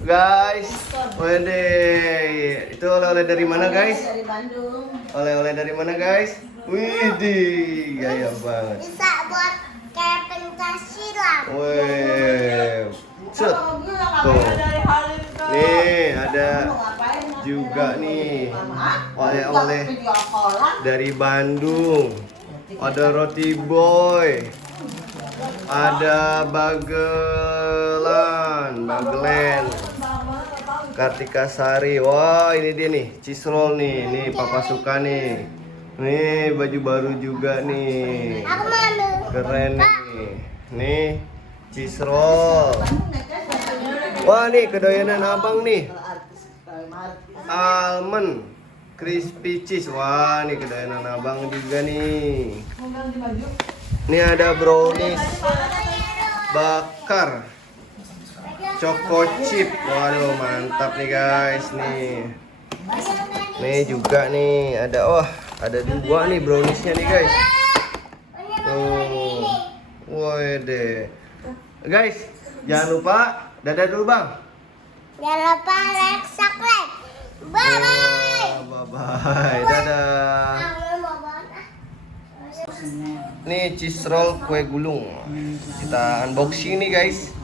Guys, wede, itu oleh-oleh dari mana guys? Dari Bandung. Oleh-oleh dari mana guys? Widih, gaya banget. Bisa buat kayak pencaksilat. Wih, set. Tuh. Nih ada juga nih oleh-oleh dari Bandung. Ada roti boy. Ada bagelen. Kartika Sari. Wah, ini dia nih, cheese roll nih. Nih papa suka nih. Nih baju baru juga nih. Aku mau ambil. Keren nih. Nih cheese roll. Wah, nih kedoyanan abang nih. Almond crispy cheese. Wah, nih kedoyanan abang juga nih. Ini ada brownies bakar choco chip. Waduh, mantap nih guys nih. Nih juga nih ada, wah ada dua nih browniesnya nih guys. Tuh, wede. Guys, jangan lupa dadah dulu bang. Jangan lupa like, subscribe. Bye bye. Bye bye, dadah. Nih cheese roll kue gulung. Kita unboxing nih guys.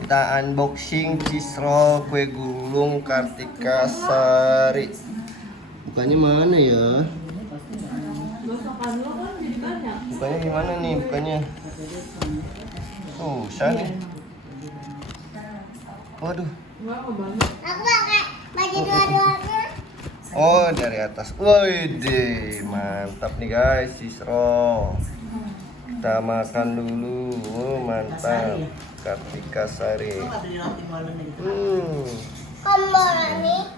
Kita unboxing cheese roll kue gulung Kartika Sari. Bukannya mana ya? Bukannya gimana nih? Bukannya. Oh, sana. Waduh. Aku pakai baju dua-duanya. Oh, dari atas. Wih, mantap nih guys, cheese roll. Kita makan dulu. Oh, mantap. Kartika Sari. Komborani.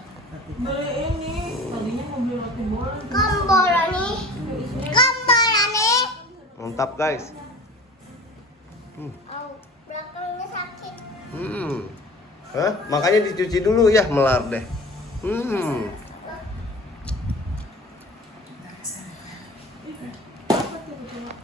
Beli ini, tadinya mau beli roti bola. Komborani. Komborani. Mantap guys. Au, belakangnya sakit. Hah? Makanya dicuci dulu ya, melar deh.